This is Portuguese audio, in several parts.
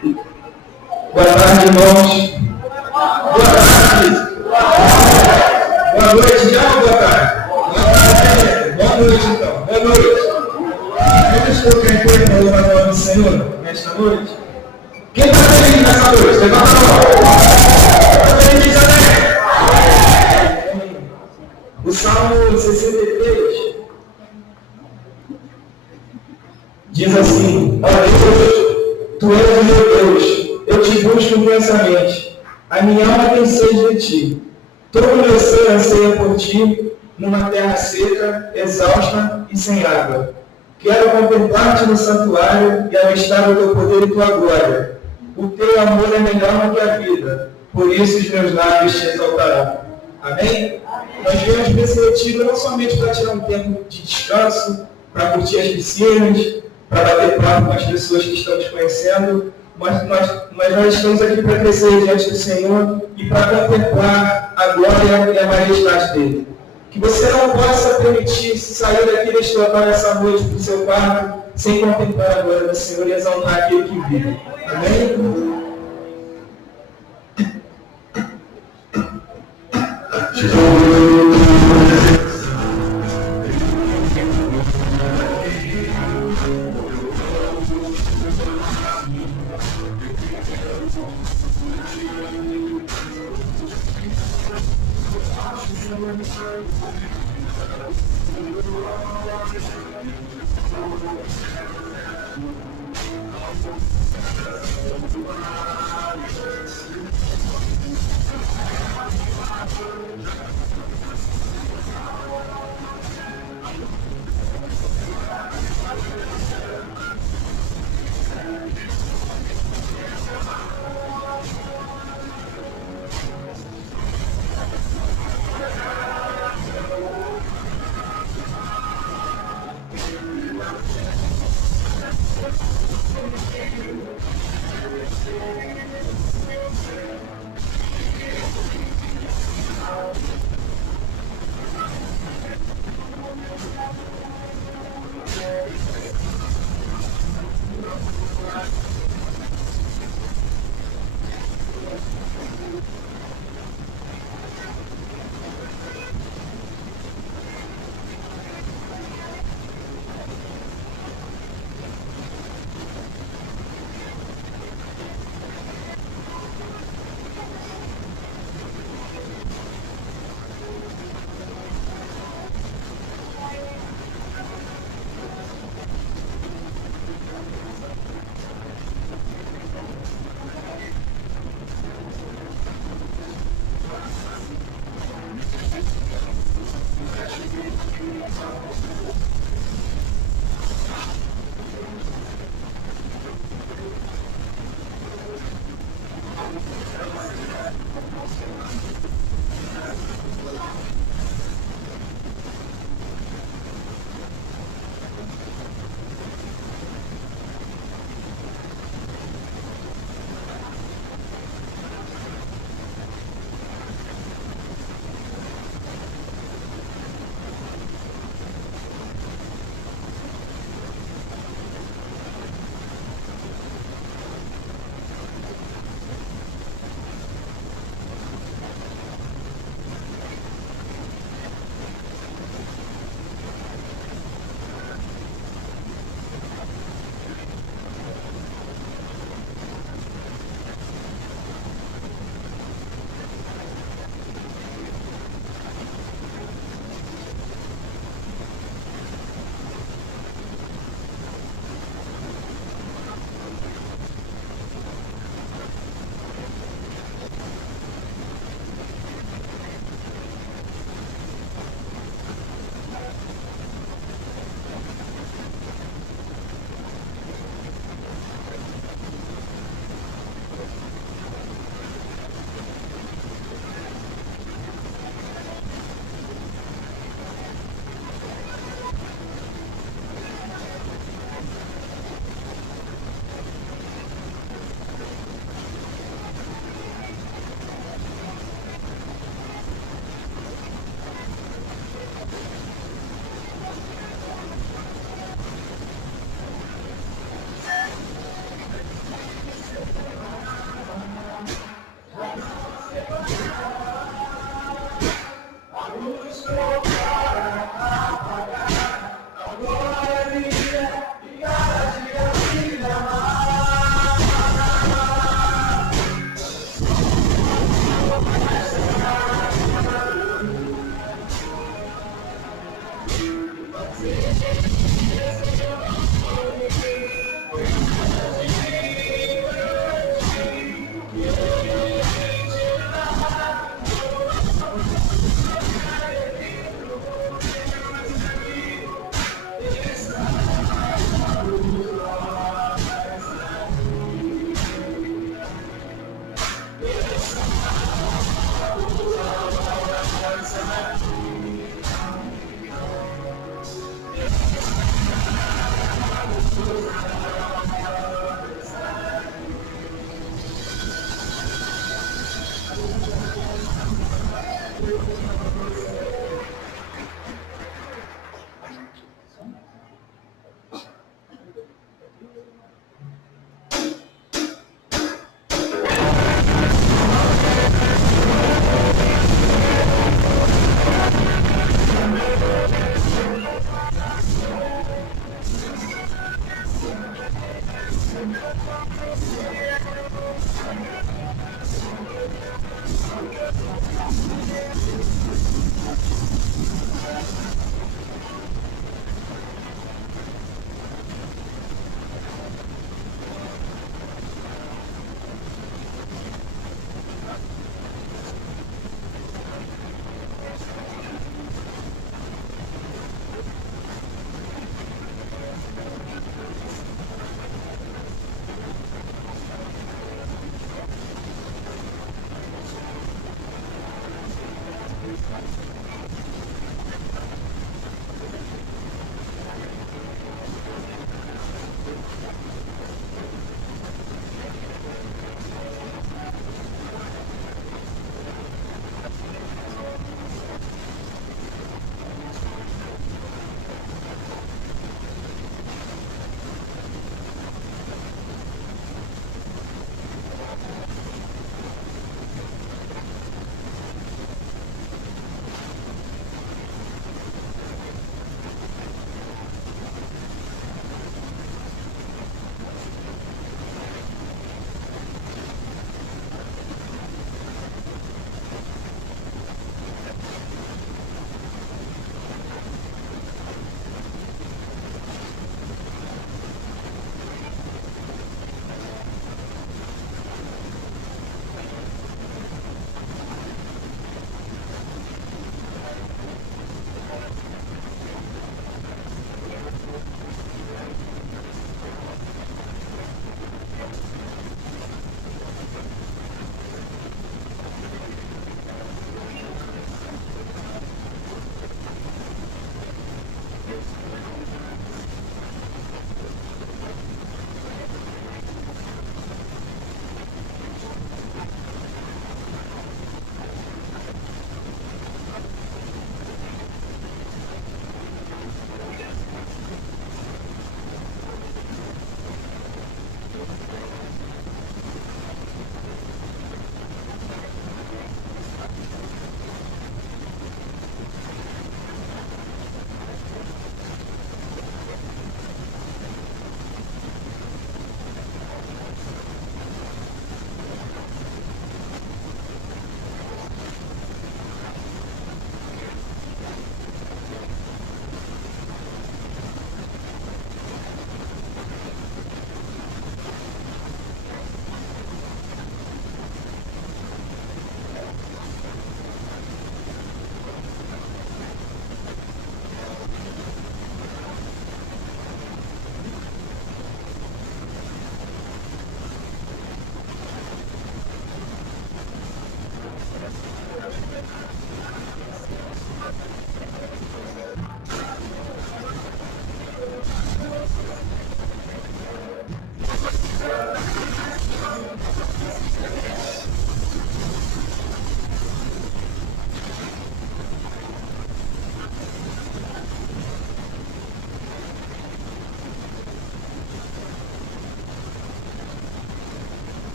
Boa tarde, irmãos. Boa tarde. Boa noite, já ou boa tarde? Boa tarde. Boa noite, então. Boa noite. Vamos colocar em pé na palavra do Senhor nesta noite? Quem está feliz nessa noite? Levanta a mão. Está feliz, amém? O Salmo 63 diz assim: ó Deus, Tu és o meu Deus, eu te busco intensamente. A minha alma tem sede de ti. Todo o meu ser anseia por ti, numa terra seca, exausta e sem água. Quero contemplar-te no santuário e avistar o teu poder e tua glória. O teu amor é melhor do que a vida, por isso os meus lábios te exaltarão. Amém? Nós viemos para esse retiro não somente para tirar um tempo de descanso, para curtir as piscinas, para bater papo com as pessoas que estão te conhecendo, mas nós estamos aqui para crescer diante do Senhor e para contemplar a glória e a majestade dele. Que você não possa permitir sair daqui deste local essa noite para o seu quarto sem contemplar a glória do Senhor e exaltar aquele que vive. Amém?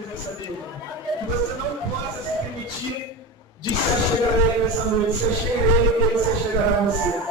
presença dele. Que você não possa se permitir de se achegar a ele nessa noite. Se achegue a ele, que ele se achegará a você.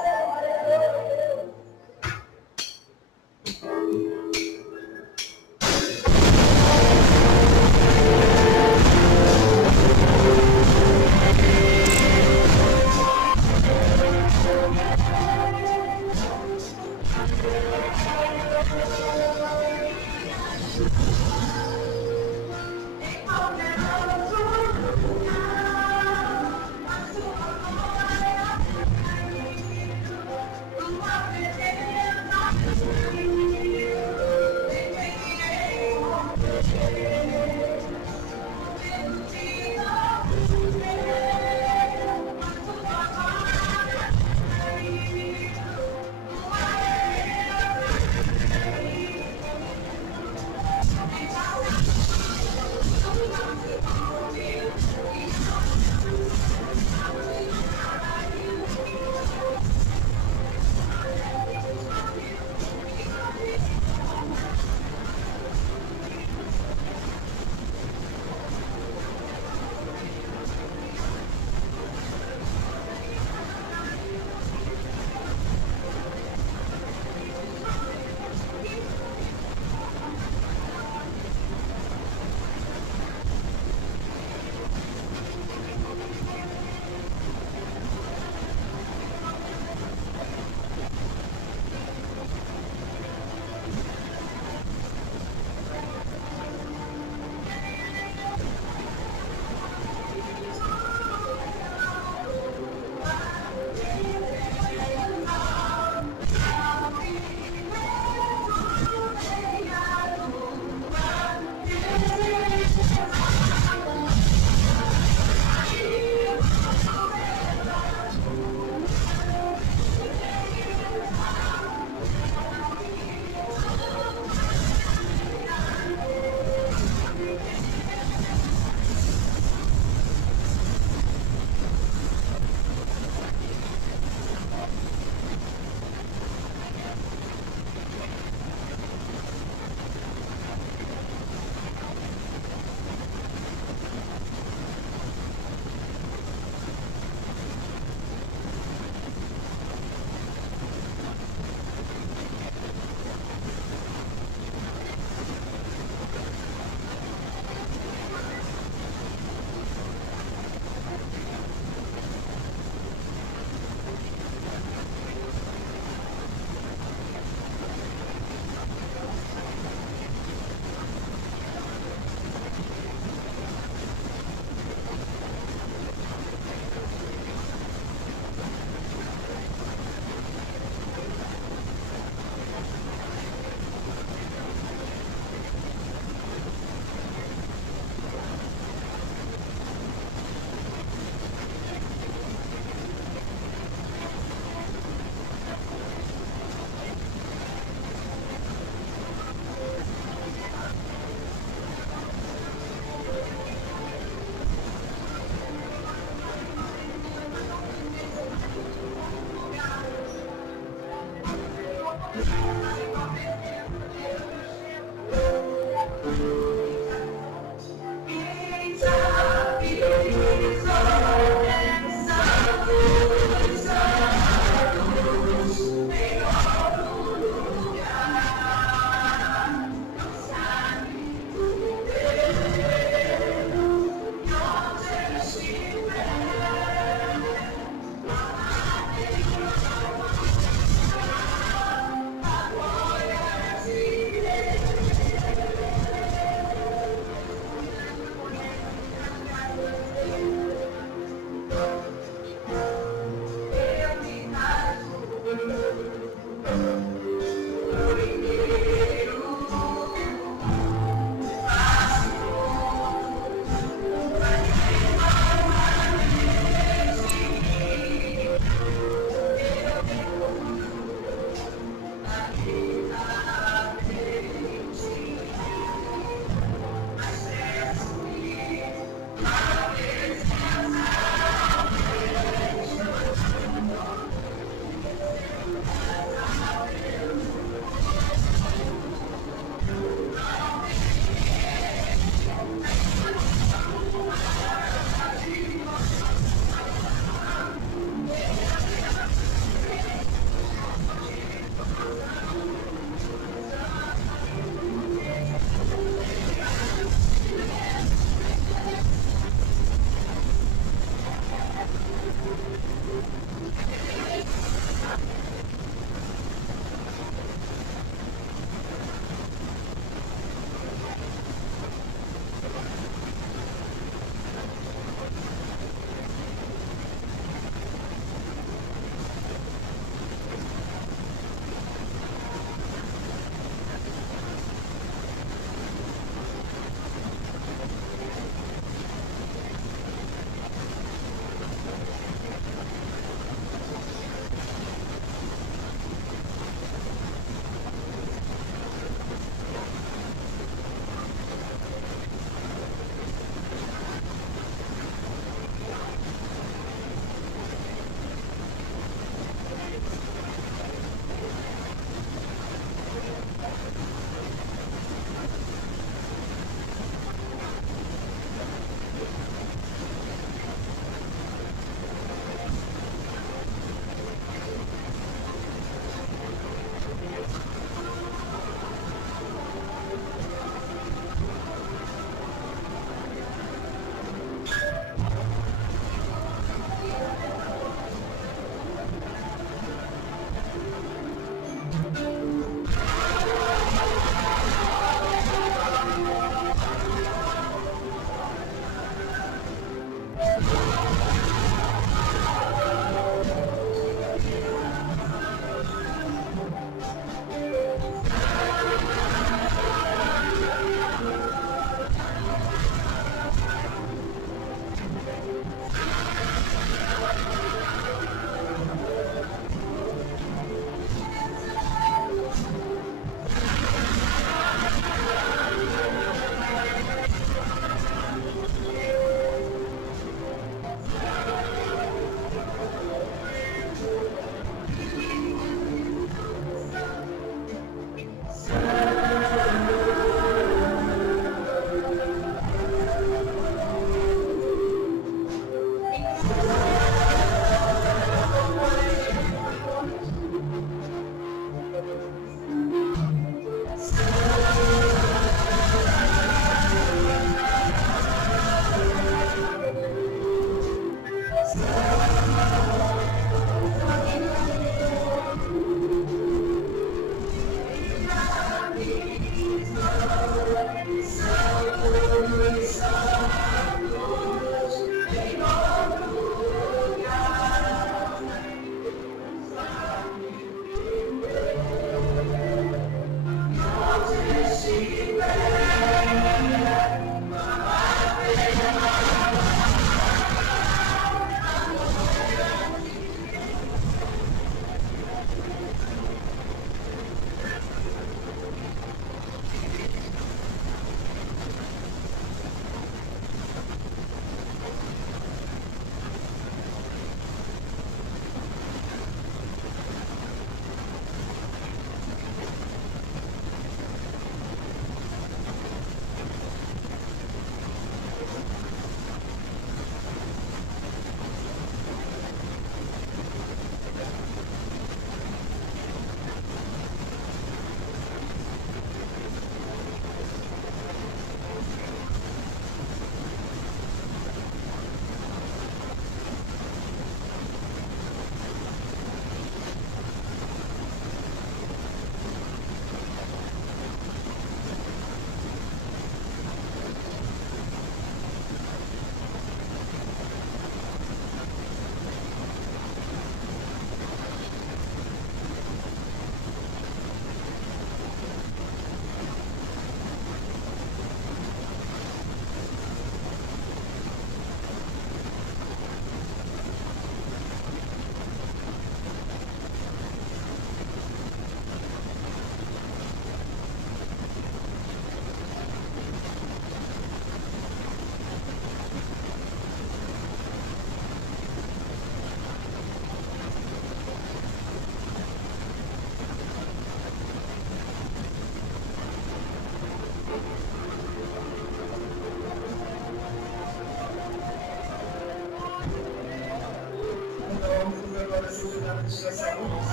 nada de essa luz.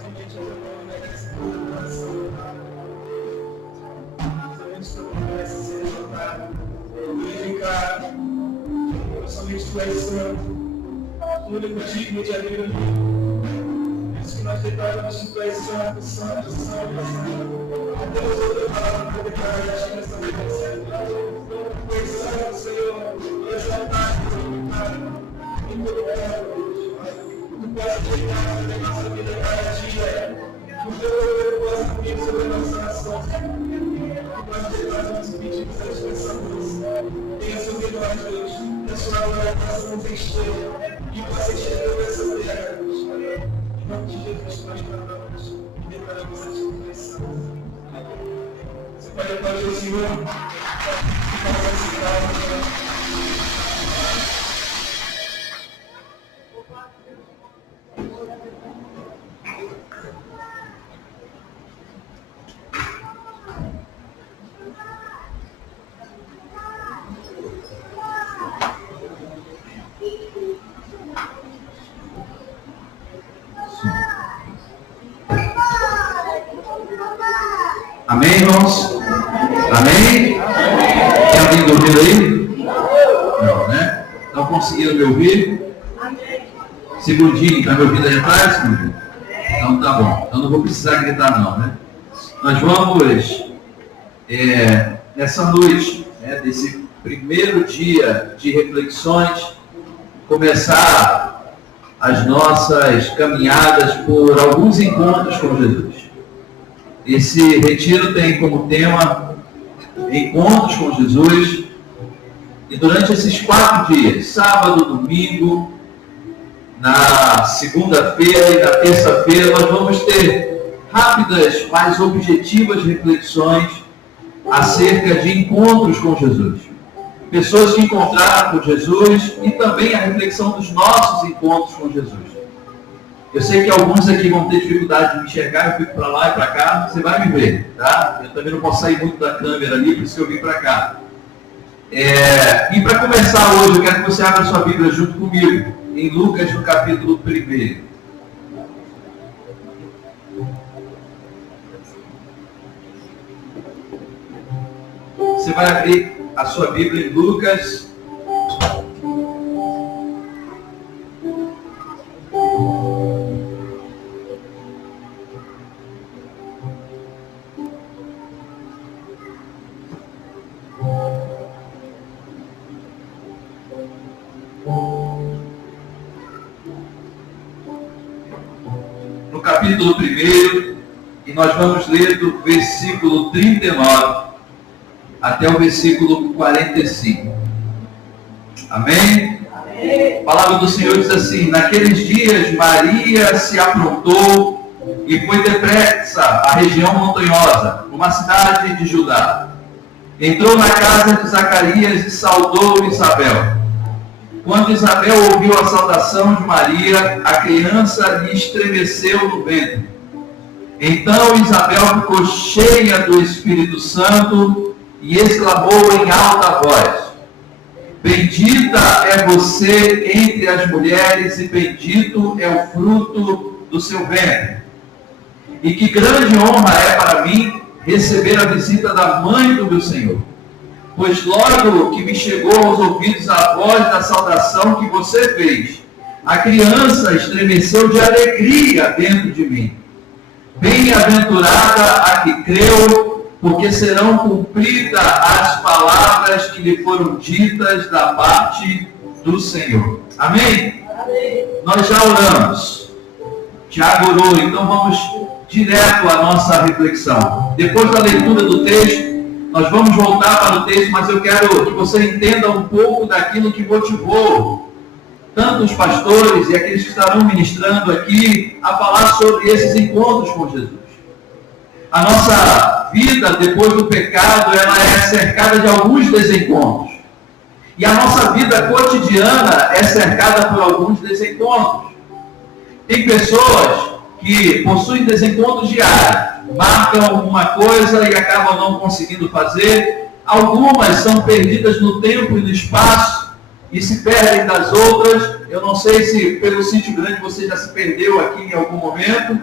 Simplesmente eu vou nessa coração. Somente tu começa a ser exaltado, glorificado. Somente tu és santo. O único digno de alegria. Por isso que nós declaramos que tu és santo, santo, santo, santo. Deus, outra palavra para declarar a ti nessa manhã. Tu és santo, Senhor, exaltado, glorificado, em todo tempo. Tu podes declarar sobre a nossa vida cada dia. O teu poder possa vir sobre a nossa nação. Tu podes declarar nossos pedidos a essa luz. Venha sobre nós, Deus, que a sua glória possa nos encher e possa encher toda essa terra, Deus. Em nome de Jesus, nós clamamos e declaramos a ti que és santo. Você pode aplaudir o Senhor? Amém, irmãos? Amém? Tem alguém dormindo aí? Não, né? Estão conseguindo me ouvir? Segundinho, está me ouvindo aí atrás? Então tá bom. Eu não vou precisar gritar não, né? Nós vamos, nessa noite, desse primeiro dia de reflexões, começar as nossas caminhadas por alguns encontros com Jesus. Esse retiro tem como tema Encontros com Jesus, e durante esses 4 dias, sábado, domingo, na segunda-feira e na terça-feira, nós vamos ter rápidas, mas objetivas reflexões acerca de encontros com Jesus. Pessoas que encontraram com Jesus e também a reflexão dos nossos encontros com Jesus. Eu sei que alguns aqui vão ter dificuldade de me enxergar, eu fico para lá e para cá, você vai me ver, tá? Eu também não posso sair muito da câmera ali, por isso que eu vim para cá. E para começar hoje, eu quero que você abra sua Bíblia junto comigo, em Lucas, no capítulo 1. Você vai abrir a sua Bíblia em Lucas. No capítulo 1, e nós vamos ler do versículo 39 até o versículo 45. Amém? Amém? A palavra do Senhor diz assim: naqueles dias Maria se aprontou e foi depressa à região montanhosa, uma cidade de Judá. Entrou na casa de Zacarias e saudou Isabel. Quando Isabel ouviu a saudação de Maria, a criança lhe estremeceu no ventre. Então Isabel ficou cheia do Espírito Santo e exclamou em alta voz: bendita é você entre as mulheres e bendito é o fruto do seu ventre. E que grande honra é para mim receber a visita da mãe do meu Senhor. Pois logo que me chegou aos ouvidos a voz da saudação que você fez, a criança estremeceu de alegria dentro de mim. Bem-aventurada a que creu, porque serão cumpridas as palavras que lhe foram ditas da parte do Senhor. Amém? Amém. Nós já oramos. Tiago orou, então vamos direto à nossa reflexão. Depois da leitura do texto, nós vamos voltar para o texto, mas eu quero que você entenda um pouco daquilo que motivou tanto os pastores e aqueles que estarão ministrando aqui a falar sobre esses encontros com Jesus. A nossa vida, depois do pecado, ela é cercada de alguns desencontros. E a nossa vida cotidiana é cercada por alguns desencontros. Tem pessoas que possuem desencontros diários, marcam alguma coisa e acabam não conseguindo fazer. Algumas são perdidas no tempo e no espaço e se perdem das outras. Eu não sei se pelo Sítio Grande você já se perdeu aqui em algum momento,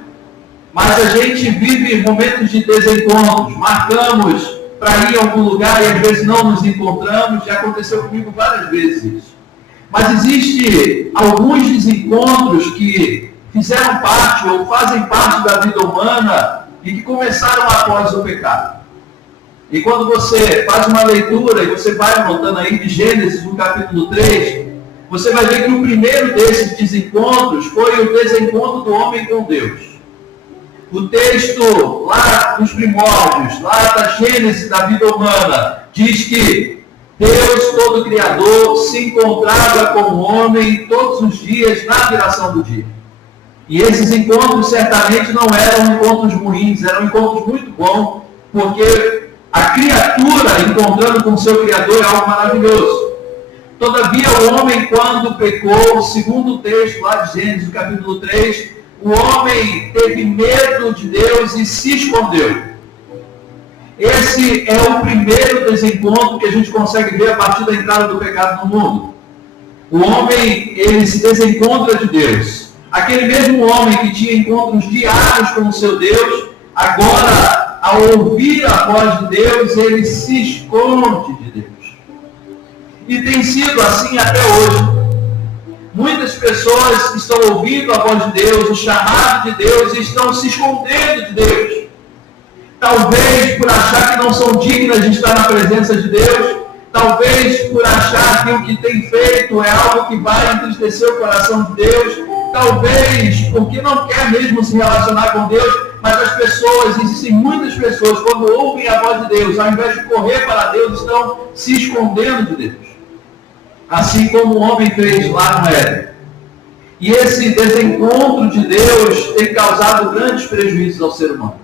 mas a gente vive momentos de desencontros. Marcamos para ir a algum lugar e às vezes não nos encontramos. Já aconteceu comigo várias vezes isso. Mas existe alguns desencontros que fizeram parte ou fazem parte da vida humana e que começaram após o pecado. E quando você faz uma leitura e você vai notando aí de Gênesis, no capítulo 3, você vai ver que o primeiro desses desencontros foi o desencontro do homem com Deus. O texto lá dos primórdios, lá da Gênesis da vida humana, diz que Deus, todo Criador, se encontrava com o homem todos os dias na viração do dia. E esses encontros certamente não eram encontros ruins, eram encontros muito bons, porque a criatura encontrando com o seu Criador é algo maravilhoso. Todavia, o homem, quando pecou, segundo o texto lá de Gênesis, capítulo 3, o homem teve medo de Deus e se escondeu. Esse é o primeiro desencontro que a gente consegue ver a partir da entrada do pecado no mundo. O homem, ele se desencontra de Deus. Aquele mesmo homem que tinha encontros diários com o seu Deus, agora, ao ouvir a voz de Deus, ele se esconde de Deus. E tem sido assim até hoje. Muitas pessoas estão ouvindo a voz de Deus, o chamado de Deus, e estão se escondendo de Deus. Talvez por achar que não são dignas de estar na presença de Deus, talvez por achar que o que tem feito é algo que vai entristecer o coração de Deus, talvez porque não quer mesmo se relacionar com Deus, mas as pessoas, existem muitas pessoas, quando ouvem a voz de Deus, ao invés de correr para Deus, estão se escondendo de Deus. Assim como o homem fez lá no Éden. E esse desencontro de Deus tem causado grandes prejuízos ao ser humano.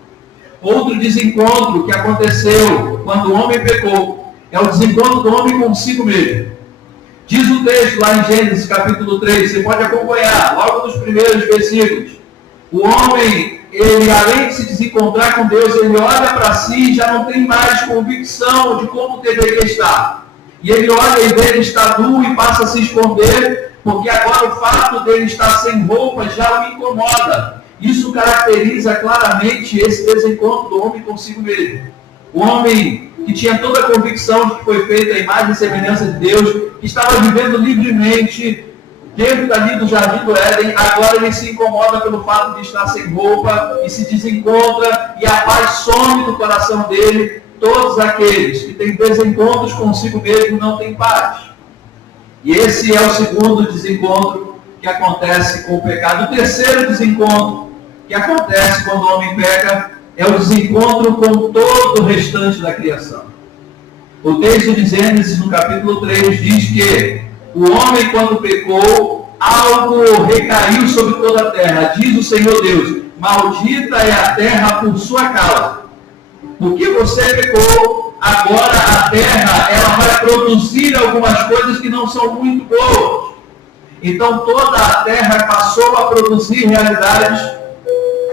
Outro desencontro que aconteceu quando o homem pecou é o desencontro do homem consigo mesmo. Diz o texto lá em Gênesis capítulo 3, você pode acompanhar logo nos primeiros versículos. O homem, ele além de se desencontrar com Deus, ele olha para si e já não tem mais convicção de como deveria estar. E ele olha e vê ele está nu e passa a se esconder, porque agora o fato dele estar sem roupa já o incomoda. Isso caracteriza claramente esse desencontro do homem consigo mesmo. O homem que tinha toda a convicção de que foi feita a imagem e semelhança de Deus, que estava vivendo livremente dentro dali do jardim do Éden, agora ele se incomoda pelo fato de estar sem roupa e se desencontra, e a paz some do coração dele. Todos aqueles que têm desencontros consigo mesmo não têm paz. E esse é o segundo desencontro que acontece com o pecado. O terceiro desencontro que acontece quando o homem peca é o desencontro com todo o restante da criação. O texto de Gênesis, no capítulo 3, diz que o homem, quando pecou, algo recaiu sobre toda a terra. Diz o Senhor Deus: maldita é a terra por sua causa. Porque você pecou, agora a terra ela vai produzir algumas coisas que não são muito boas. Então toda a terra passou a produzir realidades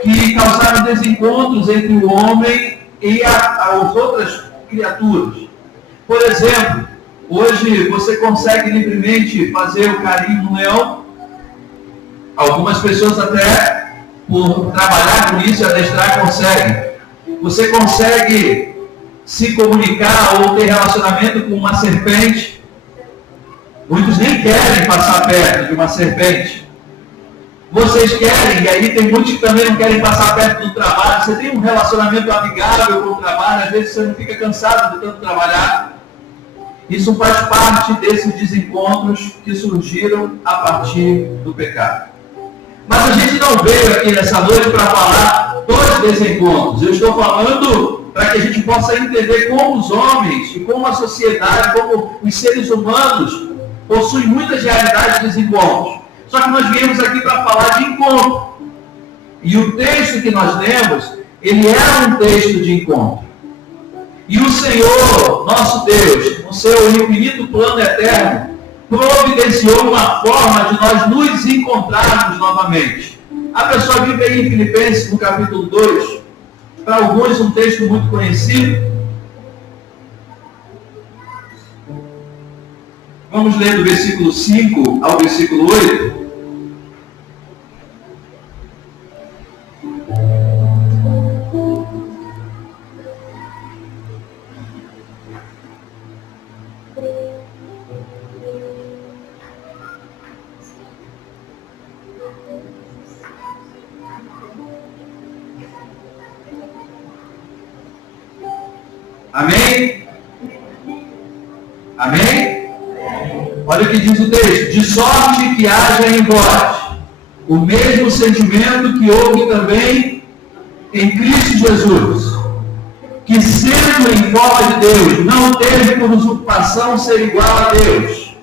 que causaram desencontros entre o homem e as outras criaturas. Por exemplo, hoje você consegue livremente fazer o carinho no leão. Algumas pessoas até, por trabalhar com isso e adestrar, conseguem. Você consegue se comunicar ou ter relacionamento com uma serpente. Muitos nem querem passar perto de uma serpente. Vocês querem, e aí tem muitos que também não querem passar perto do trabalho. Você tem um relacionamento amigável com o trabalho, às vezes você não fica cansado de tanto trabalhar. Isso faz parte desses desencontros que surgiram a partir do pecado. Mas a gente não veio aqui nessa noite para falar dos desencontros. Eu estou falando para que a gente possa entender como os homens e como a sociedade, como os seres humanos possuem muitas realidades de desencontros. Só que nós viemos aqui para falar de encontro. E o texto que nós lemos, ele é um texto de encontro. E o Senhor, nosso Deus, no seu infinito plano eterno, providenciou uma forma de nós nos encontrarmos novamente. A pessoa vive aí em Filipenses, no capítulo 2, para alguns um texto muito conhecido. Vamos ler do versículo 5 ao versículo 8. Amém? Amém? Olha o que diz o texto: de sorte que haja em vós o mesmo sentimento que houve também em Cristo Jesus, que sendo em forma de Deus, não teve por usurpação ser igual a Deus,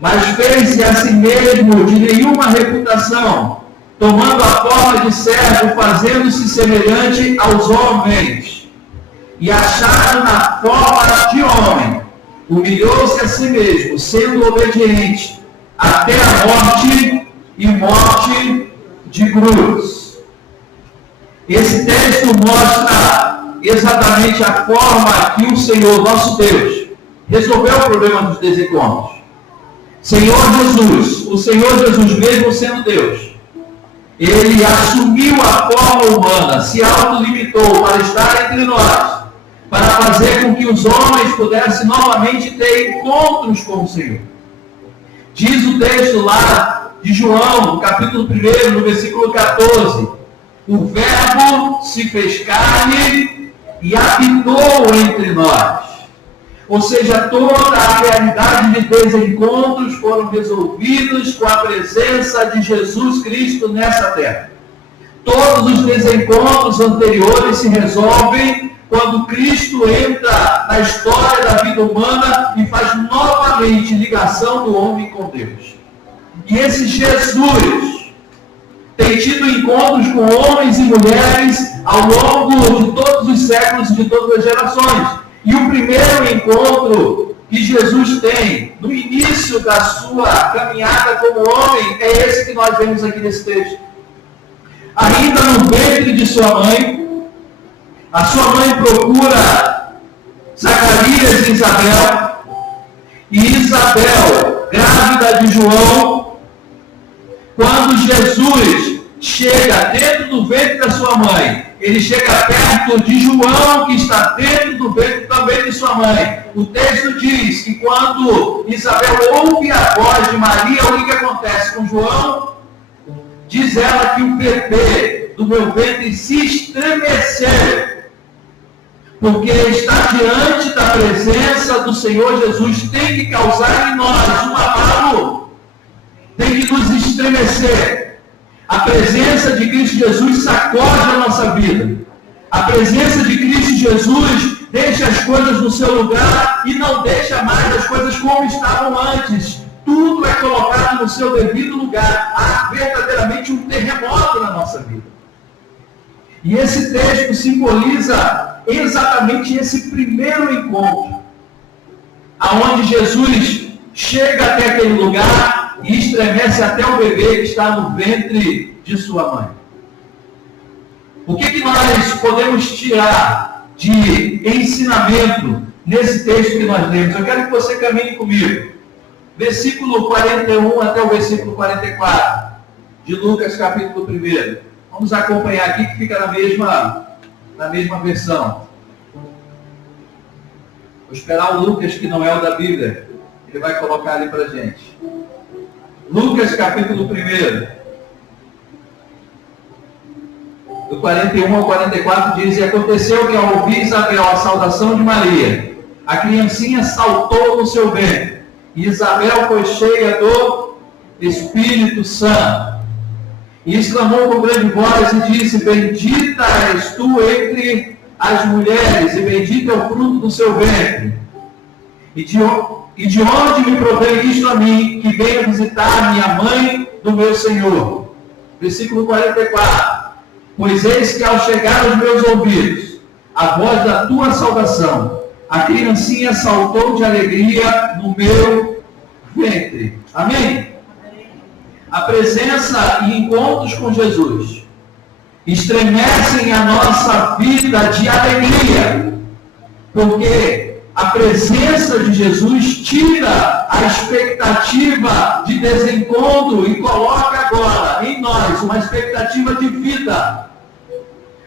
mas fez-se a si mesmo de nenhuma reputação, tomando a forma de servo, fazendo-se semelhante aos homens. E achado na forma de homem, humilhou-se a si mesmo, sendo obediente até a morte e morte de cruz. Esse texto mostra exatamente a forma que o Senhor, nosso Deus, resolveu o problema dos desencontros. o Senhor Jesus, mesmo sendo Deus, ele assumiu a forma humana, se autolimitou para estar entre nós, para fazer com que os homens pudessem novamente ter encontros com o Senhor. Diz o texto lá de João, no capítulo 1, no versículo 14, o Verbo se fez carne e habitou entre nós. Ou seja, toda a realidade de desencontros foram resolvidos com a presença de Jesus Cristo nessa terra. Todos os desencontros anteriores se resolvem quando Cristo entra na história da vida humana e faz novamente ligação do homem com Deus. E esse Jesus tem tido encontros com homens e mulheres ao longo de todos os séculos e de todas as gerações. E o primeiro encontro que Jesus tem no início da sua caminhada como homem é esse que nós vemos aqui nesse texto. Ainda no ventre de sua mãe, a sua mãe procura Zacarias e Isabel, e Isabel, grávida de João, quando Jesus chega dentro do ventre da sua mãe, ele chega perto de João, que está dentro do ventre também de sua mãe. O texto diz que quando Isabel ouve a voz de Maria, o que acontece com João? Diz ela que o bebê do meu ventre se estremeceu, porque estar diante da presença do Senhor Jesus tem que causar em nós um abalo, tem que nos estremecer. A presença de Cristo Jesus sacode a nossa vida. A presença de Cristo Jesus deixa as coisas no seu lugar e não deixa mais as coisas como estavam antes. Tudo é colocado no seu devido lugar. Há verdadeiramente um terremoto na nossa vida. E esse texto simboliza exatamente esse primeiro encontro, aonde Jesus chega até aquele lugar e estremece até o bebê que está no ventre de sua mãe. O que nós podemos tirar de ensinamento nesse texto que nós lemos? Eu quero que você caminhe comigo. Versículo 41 até o versículo 44, de Lucas capítulo 1. Vamos acompanhar aqui, que fica na mesma versão. Vou esperar o Lucas, que não é o da Bíblia. Ele vai colocar ali para a gente. Lucas capítulo 1, do 41 ao 44, diz: E aconteceu que ao ouvir Isabel a saudação de Maria, a criancinha saltou no seu ventre, e Isabel foi cheia do Espírito Santo, e exclamou com grande voz e disse: Bendita és tu entre as mulheres, e bendito é o fruto do seu ventre. E de onde me provém isto a mim, que venha visitar minha mãe do meu Senhor? Versículo 44. Pois eis que ao chegar aos meus ouvidos a voz da tua salvação, a criancinha saltou de alegria no meu ventre. Amém? A presença e encontros com Jesus estremecem a nossa vida de alegria, porque A presença de Jesus tira a expectativa de desencontro e coloca agora em nós uma expectativa de vida.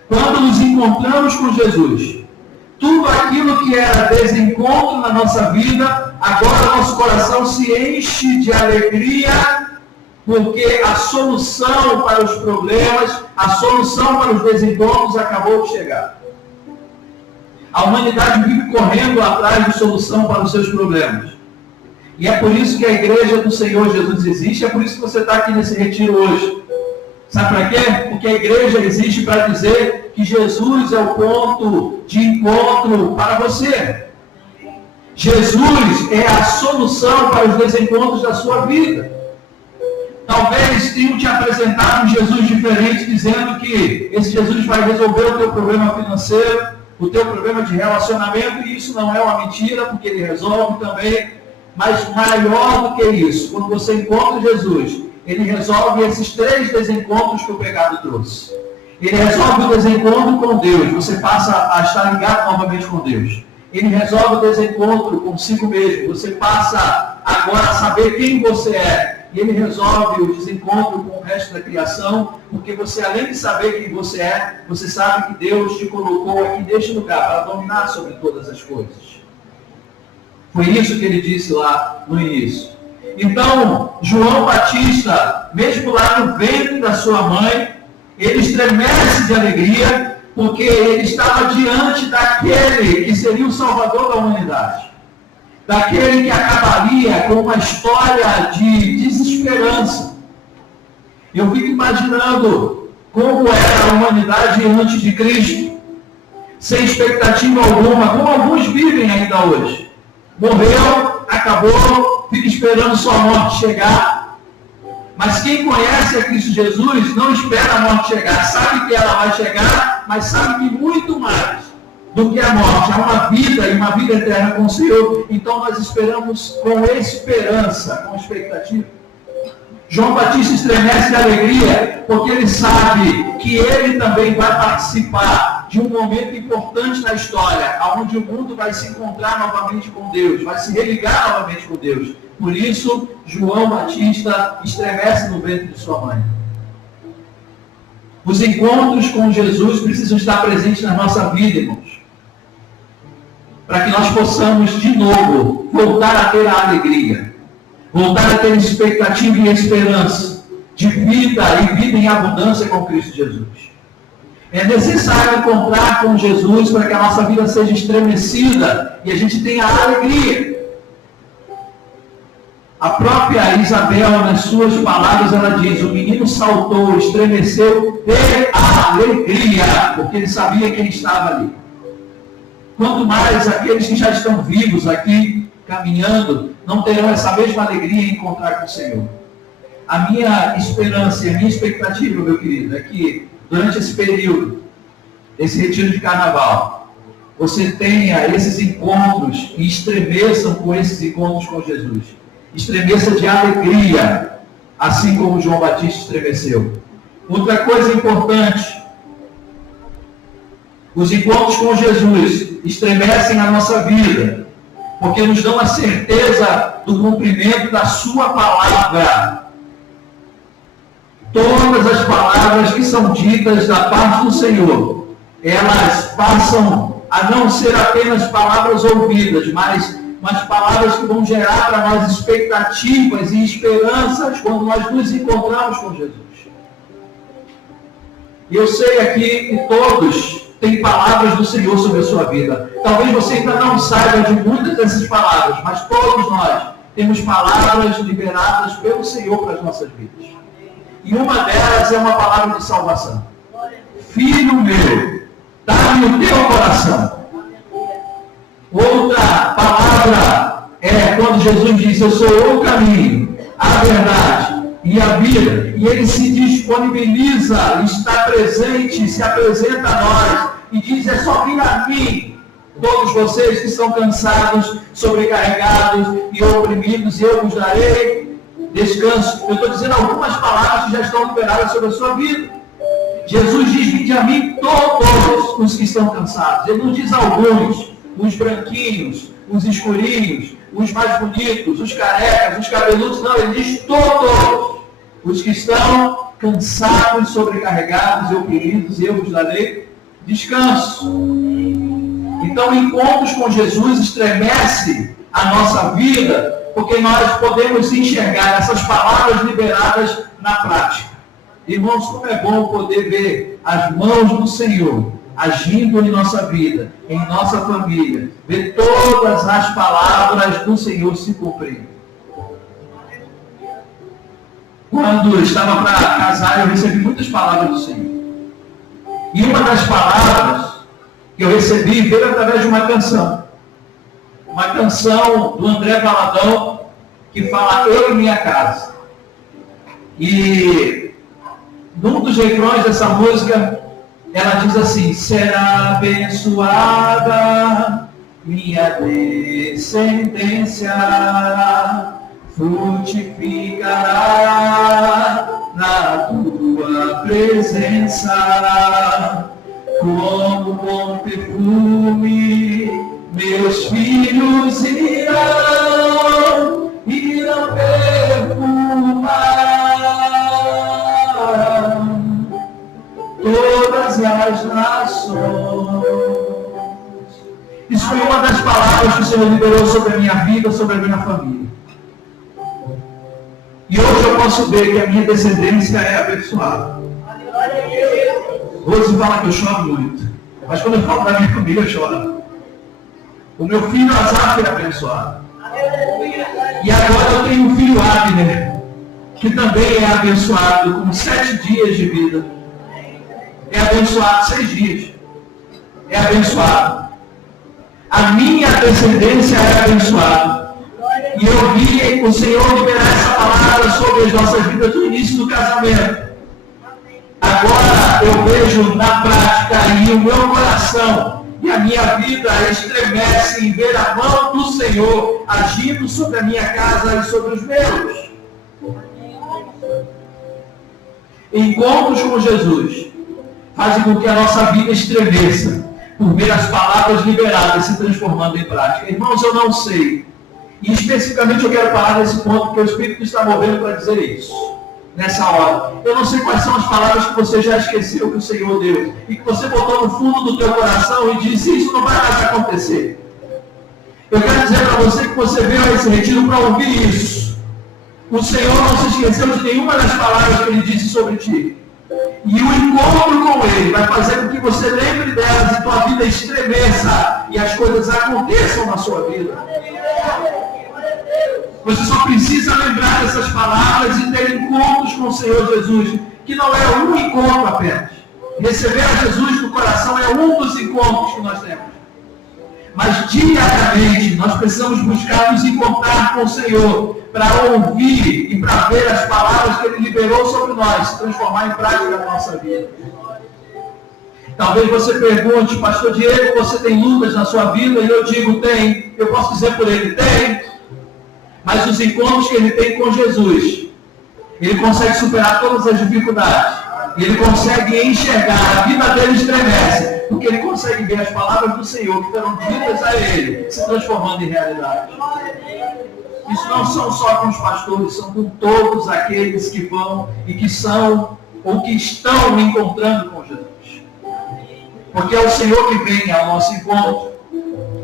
Quando nos encontramos com Jesus, tudo aquilo que era desencontro na nossa vida, agora nosso coração se enche de alegria, porque a solução para os problemas, a solução para os desencontros acabou de chegar. A humanidade vive correndo atrás de solução para os seus problemas. E é por isso que a igreja do Senhor Jesus existe, é por isso que você está aqui nesse retiro hoje. Sabe para quê? Porque a igreja existe para dizer que Jesus é o ponto de encontro para você. Jesus é a solução para os desencontros da sua vida. Talvez tenham te apresentado um Jesus diferente, dizendo que esse Jesus vai resolver o teu problema financeiro, o teu problema de relacionamento, e isso não é uma mentira, porque ele resolve também. Mas maior do que isso, quando você encontra Jesus, ele resolve esses 3 desencontros que o pecado trouxe. Ele resolve o desencontro com Deus, você passa a estar ligado novamente com Deus. Ele resolve o desencontro consigo mesmo, você passa agora a saber quem você é. E ele resolve o desencontro com o resto da criação, porque você, além de saber quem você é, você sabe que Deus te colocou aqui neste lugar para dominar sobre todas as coisas. Foi isso que ele disse lá no início. Então, João Batista, mesmo lá no ventre da sua mãe, ele estremece de alegria, porque ele estava diante daquele que seria o Salvador da humanidade. Daquele que acabaria com uma história de desesperança. Eu fico imaginando como era a humanidade antes de Cristo, sem expectativa alguma, como alguns vivem ainda hoje. Morreu, acabou, fica esperando sua morte chegar. Mas quem conhece a Cristo Jesus não espera a morte chegar, sabe que ela vai chegar, mas sabe que muito mais do que a morte, há uma vida e uma vida eterna com o Senhor. Então nós esperamos com esperança, com expectativa. João Batista estremece de alegria, porque ele sabe que ele também vai participar de um momento importante na história, onde o mundo vai se encontrar novamente com Deus, vai se religar novamente com Deus. Por isso, João Batista estremece no ventre de sua mãe. Os encontros com Jesus precisam estar presentes na nossa vida, irmãos, para que nós possamos de novo voltar a ter a alegria, voltar a ter expectativa e esperança de vida e vida em abundância com Cristo Jesus. É necessário encontrar com Jesus para que a nossa vida seja estremecida e a gente tenha alegria. A própria Isabel, nas suas palavras, ela diz: o menino saltou, estremeceu de alegria, porque ele sabia que ele estava ali. Quanto mais aqueles que já estão vivos aqui, caminhando, não terão essa mesma alegria em encontrar com o Senhor. A minha esperança e a minha expectativa, meu querido, é que durante esse período, esse retiro de carnaval, você tenha esses encontros e estremeçam com esses encontros com Jesus. Estremeça de alegria, assim como João Batista estremeceu. Outra coisa importante, os encontros com Jesus estremecem a nossa vida, porque nos dão a certeza do cumprimento da sua palavra. Todas as palavras que são ditas da parte do Senhor, elas passam a não ser apenas palavras ouvidas, mas palavras que vão gerar para nós expectativas e esperanças quando nós nos encontramos com Jesus. E eu sei aqui que todos têm palavras do Senhor sobre a sua vida. Talvez você ainda não saiba de muitas dessas palavras, mas todos nós temos palavras liberadas pelo Senhor para as nossas vidas. E uma delas é uma palavra de salvação. Filho meu, dá-me o teu coração. Outra palavra é quando Jesus diz: eu sou o caminho, a verdade e a vida. E ele se disponibiliza, está presente, se apresenta a nós e diz: é só vir a mim, todos vocês que estão cansados, sobrecarregados e oprimidos, e eu vos darei descanso. Eu estou dizendo algumas palavras que já estão liberadas sobre a sua vida. Jesus diz: vinde a mim todos os que estão cansados. Ele não diz alguns, os branquinhos, os escurinhos, os mais bonitos, os carecas, os cabeludos. Não, ele diz todos os que estão cansados, sobrecarregados e oprimidos, e eu vos darei descanso. Então, encontros com Jesus estremece a nossa vida, porque nós podemos enxergar essas palavras liberadas na prática. Irmãos, como é bom poder ver as mãos do Senhor agindo em nossa vida, em nossa família, ver todas as palavras do Senhor se cumprir. Quando eu estava para casar, eu recebi muitas palavras do Senhor. E uma das palavras que eu recebi veio através de uma canção. Uma canção do André Valadão, que fala Eu e Minha Casa. E num dos refrões dessa música, ela diz assim: será abençoada minha descendência, frutificará na tua presença, como bom perfume, meus filhos irão perfumar todas as nações. Isso foi uma das palavras que o Senhor liberou sobre a minha vida, sobre a minha família. E hoje eu posso ver que a minha descendência é abençoada. Rose fala que eu choro muito, mas quando eu falo da minha família eu choro. O meu filho Azar é abençoado. E agora eu tenho um filho Abner, que também é abençoado com 7 dias de vida. É abençoado 6 dias. É abençoado. A minha descendência é abençoada. E eu vi o Senhor liberar essa palavra sobre as nossas vidas no início do casamento. Agora eu vejo na prática e o meu coração e a minha vida estremece em ver a mão do Senhor agindo sobre a minha casa e sobre os meus. Encontros com Jesus fazem com que a nossa vida estremeça por ver as palavras liberadas se transformando em prática. Irmãos, eu não sei. E especificamente eu quero parar nesse ponto, porque o Espírito está movendo para dizer isso, nessa hora. Eu não sei quais são as palavras que você já esqueceu que o Senhor deu, e que você botou no fundo do teu coração e disse, isso não vai mais acontecer. Eu quero dizer para você que você veio a esse retiro para ouvir isso. O Senhor não se esqueceu de nenhuma das palavras que Ele disse sobre ti. E o encontro com Ele vai fazer com que você lembre delas e tua vida estremeça e as coisas aconteçam na sua vida. Você só precisa lembrar dessas palavras e ter encontros com o Senhor Jesus, que não é um encontro apenas. Receber a Jesus no coração é um dos encontros que nós temos. Mas diariamente nós precisamos buscar nos encontrar com o Senhor para ouvir e para ver as palavras que Ele liberou sobre nós, se transformar em prática na nossa vida. Talvez você pergunte, Pastor Diego, você tem lutas na sua vida? E eu digo, tem. Eu posso dizer por ele, tem. Mas os encontros que ele tem com Jesus, ele consegue superar todas as dificuldades. Ele consegue enxergar, a vida dele estremece, porque ele consegue ver as palavras do Senhor que foram ditas a ele, se transformando em realidade. Isso não são só com os pastores, são com todos aqueles que vão e que são ou que estão encontrando com Jesus. Porque é o Senhor que vem ao nosso encontro.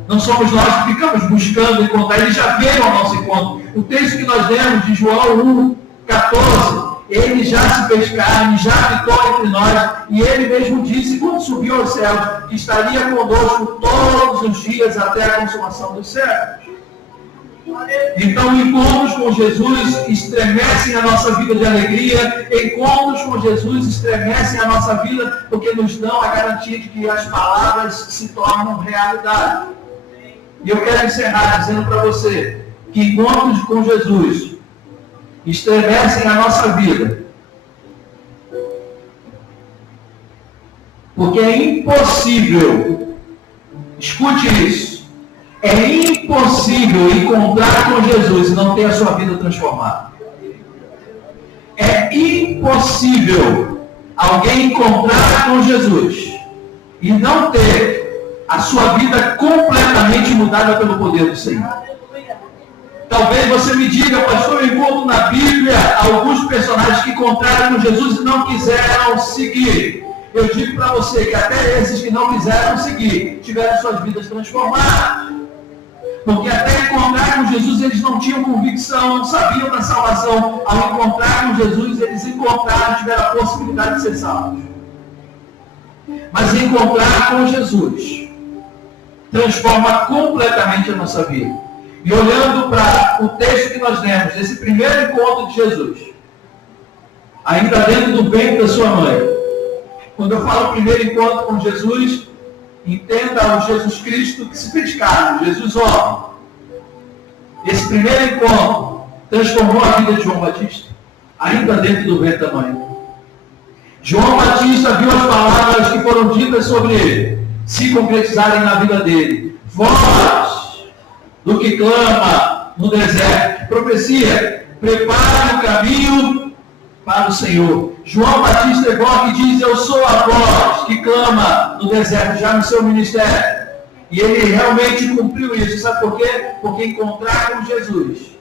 Não somos nós que ficamos buscando encontrar, Ele já veio ao nosso encontro. O texto que nós lemos de João 1,14, Ele já se fez carne, já habitou entre nós, e Ele mesmo disse, quando subiu aos céus, que estaria conosco todos os dias até a consumação dos séculos. Então, encontros com Jesus estremecem a nossa vida de alegria, encontros com Jesus estremecem a nossa vida, porque nos dão a garantia de que as palavras se tornam realidade. E eu quero encerrar dizendo para você que encontros com Jesus estremecem a nossa vida, porque é impossível, escute isso, é impossível encontrar com Jesus e não ter a sua vida transformada. É impossível alguém encontrar com Jesus e não ter a sua vida completamente mudada pelo poder do Senhor. Talvez você me diga, pastor, eu encontro na Bíblia alguns personagens que encontraram Jesus e não quiseram seguir. Eu digo para você que até esses que não quiseram seguir, tiveram suas vidas transformadas. Porque até encontrar com Jesus, eles não tinham convicção, não sabiam da salvação. Ao encontrar com Jesus, eles encontraram, tiveram a possibilidade de ser salvos. Mas encontrar com Jesus transforma completamente a nossa vida. E olhando para o texto que nós lemos, esse primeiro encontro de Jesus, ainda dentro do ventre da sua mãe. Quando eu falo primeiro encontro com Jesus, entenda o Jesus Cristo que se fez carne, Jesus homem. Esse primeiro encontro transformou a vida de João Batista, ainda dentro do ventre da mãe. João Batista viu as palavras que foram ditas sobre ele se concretizarem na vida dele. Voz do que clama no deserto, profecia, prepare o caminho para o Senhor. João Batista é igual que diz, eu sou a voz que clama no deserto, já no seu ministério. E ele realmente cumpriu isso. Sabe por quê? Porque encontrar com Jesus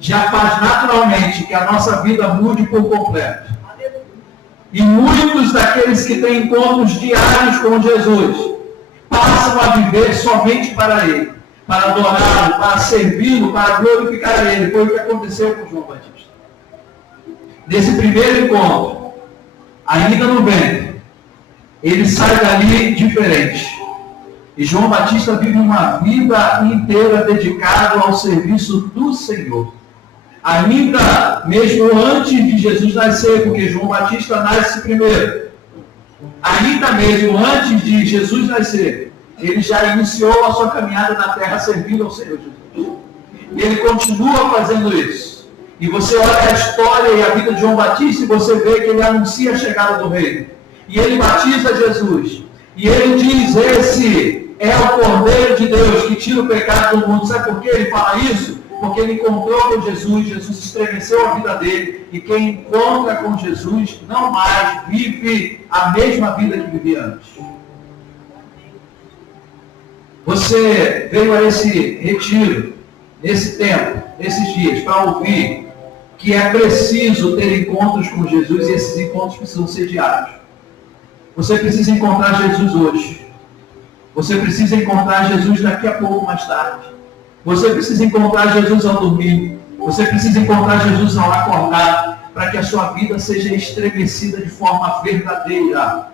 já faz naturalmente que a nossa vida mude por completo. E muitos daqueles que têm encontros diários com Jesus passam a viver somente para Ele, para adorá-lo, para servi-lo, para glorificar Ele. Foi o que aconteceu com João Batista. Nesse primeiro encontro, ainda no ventre, ele sai dali diferente. E João Batista vive uma vida inteira dedicada ao serviço do Senhor. Ainda mesmo antes de Jesus nascer, porque João Batista nasce primeiro. Ainda mesmo antes de Jesus nascer, ele já iniciou a sua caminhada na terra servindo ao Senhor Jesus. E ele continua fazendo isso. E você olha a história e a vida de João Batista e você vê que ele anuncia a chegada do reino. E ele batiza Jesus. E ele diz, esse é o Cordeiro de Deus que tira o pecado do mundo. Sabe por que ele fala isso? Porque ele encontrou com Jesus, Jesus estremeceu a vida dele, e quem encontra com Jesus não mais vive a mesma vida que vivia antes. Você veio a esse retiro, nesse tempo, nesses dias, para ouvir que é preciso ter encontros com Jesus, e esses encontros precisam ser diários. Você precisa encontrar Jesus hoje. Você precisa encontrar Jesus daqui a pouco, mais tarde. Você precisa encontrar Jesus ao dormir. Você precisa encontrar Jesus ao acordar, para que a sua vida seja estremecida de forma verdadeira.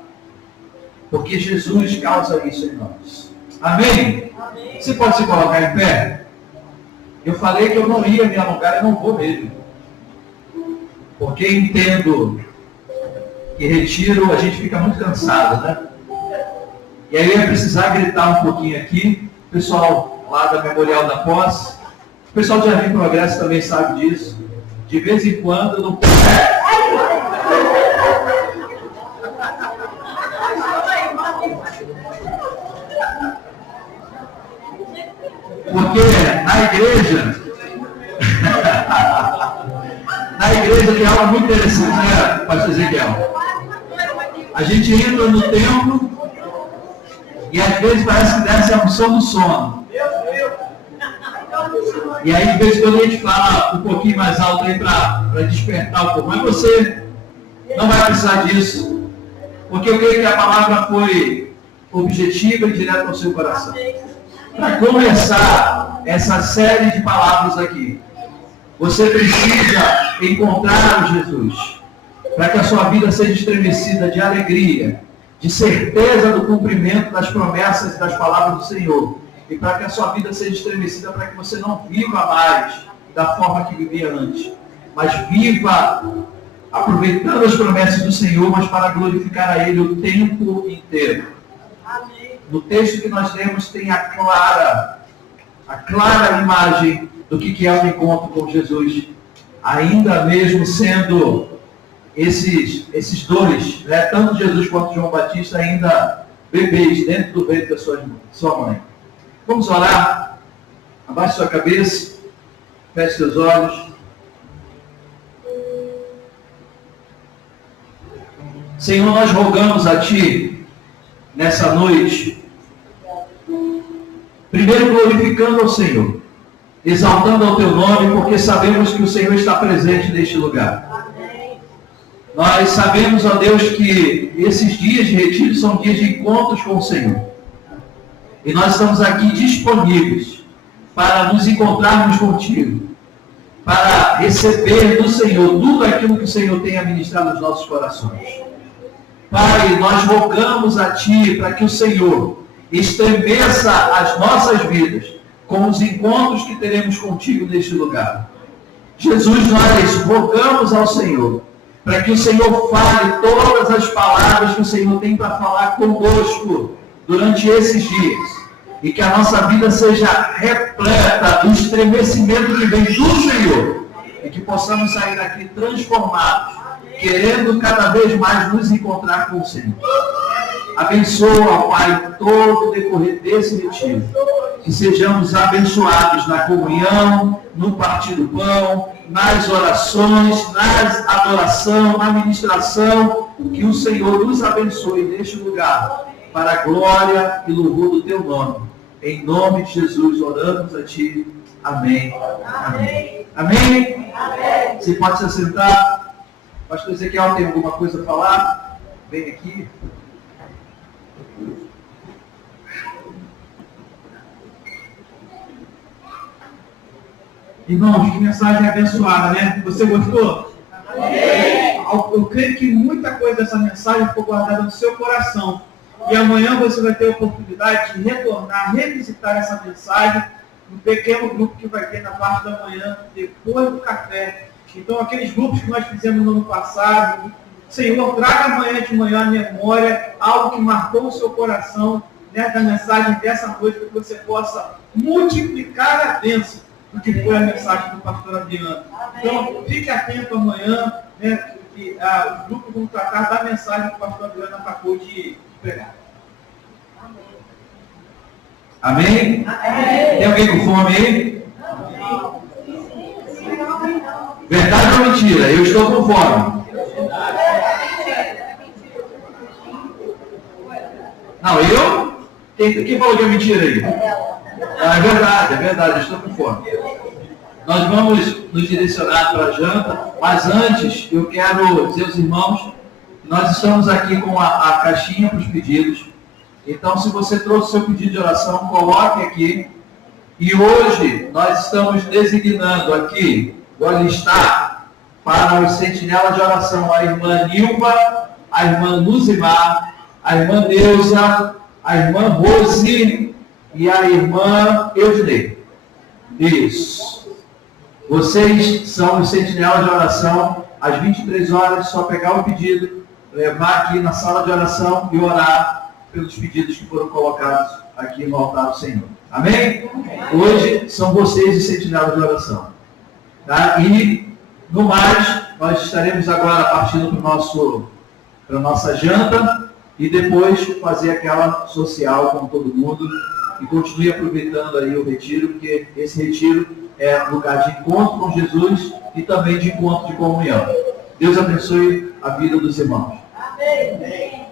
Porque Jesus causa isso em nós. Amém? Amém. Você pode se colocar em pé? Eu falei que eu não ia me alongar e não vou mesmo. Porque entendo que retiro a gente fica muito cansado, né? E aí eu ia precisar gritar um pouquinho aqui. O pessoal lá da Memorial da Posse, o pessoal de Jardim Progresso também sabe disso. De vez em quando eu não posso. Porque na igreja tem algo muito interessante, né, pastor Ezequiel? A gente entra no templo e às vezes parece que desce a unção do sono. E aí de vez em quando a gente fala um pouquinho mais alto aí para despertar um pouco. Mas você não vai precisar disso. Porque eu creio que a palavra foi objetiva e direta ao seu coração. Para começar essa série de palavras aqui, você precisa encontrar o Jesus, para que a sua vida seja estremecida de alegria, de certeza do cumprimento das promessas e das palavras do Senhor, e para que a sua vida seja estremecida para que você não viva mais da forma que vivia antes, mas viva aproveitando as promessas do Senhor, mas para glorificar a Ele o tempo inteiro. No texto que nós lemos tem a clara imagem do que é o encontro com Jesus, ainda mesmo sendo esses dois, né, tanto Jesus quanto João Batista, ainda bebês dentro do ventre da sua mãe. Vamos orar? Abaixe sua cabeça, feche seus olhos. Senhor, nós rogamos a Ti, nessa noite, Primeiro glorificando ao Senhor, exaltando ao teu nome, porque sabemos que o Senhor está presente neste lugar. Nós sabemos, ó Deus, que esses dias de retiro são dias de encontros com o Senhor. E nós estamos aqui disponíveis para nos encontrarmos contigo, para receber do Senhor tudo aquilo que o Senhor tem a ministrar nos nossos corações. Pai, nós rogamos a Ti para que o Senhor estremeça as nossas vidas com os encontros que teremos contigo neste lugar. Jesus, nós rogamos ao Senhor para que o Senhor fale todas as palavras que o Senhor tem para falar conosco durante esses dias. E que a nossa vida seja repleta do estremecimento que vem do Senhor. E que possamos sair daqui transformados, querendo cada vez mais nos encontrar com o Senhor. Abençoa, Pai, todo o decorrer desse retiro. Que sejamos abençoados na comunhão, no partir do pão, nas orações, na adoração, na ministração. Que o Senhor nos abençoe neste lugar, para a glória e louvor do teu nome. Em nome de Jesus, oramos a Ti. Amém. Amém. Amém? Amém. Você pode se assentar. Pastor Ezequiel, tem alguma coisa a falar? Vem aqui. Irmãos, que mensagem abençoada, né? Você gostou? Amém. Eu creio que muita coisa dessa mensagem ficou guardada no seu coração. E amanhã você vai ter a oportunidade de retornar, revisitar essa mensagem no pequeno grupo que vai ter na parte da manhã, depois do café. Então, aqueles grupos que nós fizemos no ano passado, Senhor, traga amanhã de manhã à memória algo que marcou o seu coração, né, da mensagem dessa noite, para que você possa multiplicar a bênção do que foi a mensagem do pastor Adriano. Então, fique atento amanhã, né, que os grupos vão tratar da mensagem que o pastor Adriano acabou de pregar. Amém? Amém? Tem alguém com fome aí? Verdade ou mentira? Eu estou com fome. Não, eu? Quem falou que é mentira aí? Ah, é verdade, eu estou com fome. Nós vamos nos direcionar para a janta, mas antes eu quero dizer aos irmãos que nós estamos aqui com a caixinha para os pedidos. Então, se você trouxe seu pedido de oração, coloque aqui. E hoje nós estamos designando aqui, vou listar para os sentinelas de oração, a irmã Nilva, a irmã Luzimar, a irmã Neuza, a irmã Rose e a irmã Eudinei. Isso. Vocês são os sentinelas de oração. Às 23 horas, só pegar o pedido, levar aqui na sala de oração e orar pelos pedidos que foram colocados aqui no altar do Senhor. Amém? Hoje são vocês os sentinelas de oração. Tá? E, no mais, nós estaremos agora partindo para a nossa janta e depois fazer aquela social com todo mundo e continue aproveitando aí o retiro, porque esse retiro é lugar de encontro com Jesus e também de encontro de comunhão. Deus abençoe a vida dos irmãos. Amém.